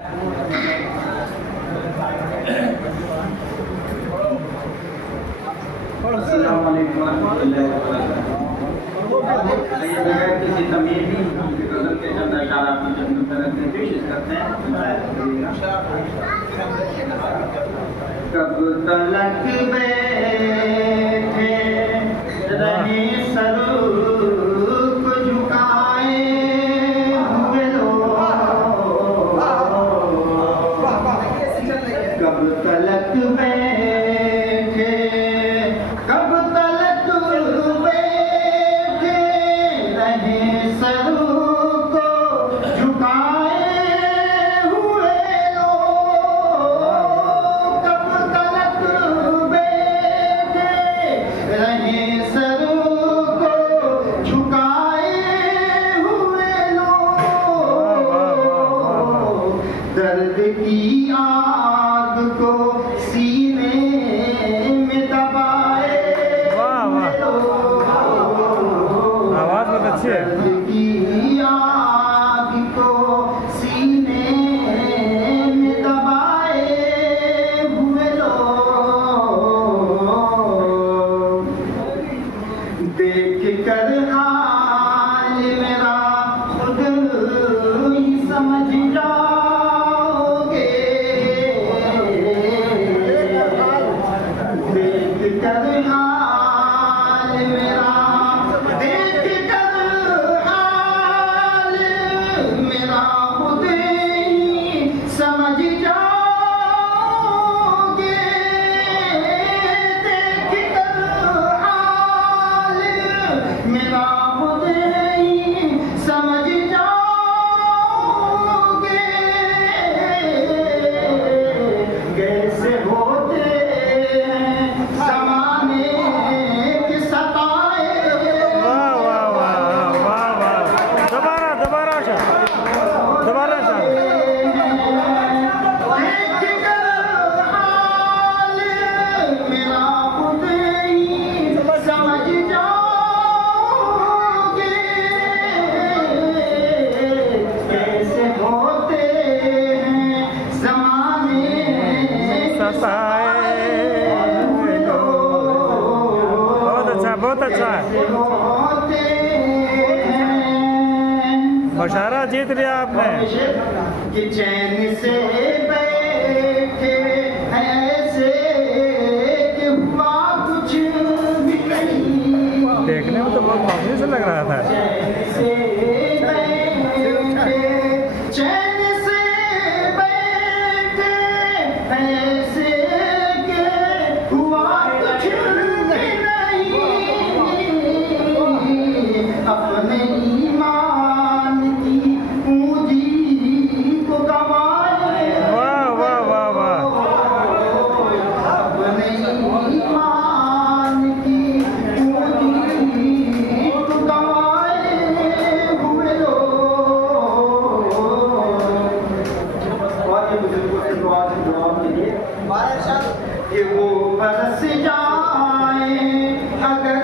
किसी तमीज़ी गज़ल के चंद अशार आपकी खिदमत में पेश करते हैं। कब तलक बैठे रहे सरू को झुकाए हुए लोग, कब तलक बैठे, कब तलक बैठे रहे सरू को झुकाए हुए लोग, कब तलक बैठे रहे सरू को झुकाए हुए लोग, दर्द की आग को सीने में दबाए हुए लोग, आवाज बहुत अच्छी है। दर्द की आग को सीने में दबाए हुए लोग, देख कर हाल मेरा खुद ही समझ जाओगे, देख कर हाल मेरा, देख कर हाल मेरा खुद ही समझ जाओगे, देख कर हाल मेरा खुद ही समझ जाओगे, कैसे होते हैं ज़माने के सताए। वाह वाह वाह वाह वाह, दोबारा दोबारा शाह, दोबारा शाह। देख कर हाल मेरा खुद ही समझ जाओगे, कैसे होते हैं ज़माने सताए लोग। बहुत अच्छा, बहुत अच्छा है। होते हैं मुशायरा जीत लिया आपने। कि चैन से बैठे ऐसे कि हुआ कुछ भी नहीं, देखने में तो बहुत मामूली से लग रहा था। चैन से बैठे, चैन से बैठे ऐसे कि हुआ कुछ भी नहीं, अपने ईमान की पूंजी को गवाए, वाह वाह वाह वाह, अपने ईमान की पूंजी को गवाए हुए लोग। और ये बुजुर्गों से दुआ के लिए कि वो बरस जाए अगर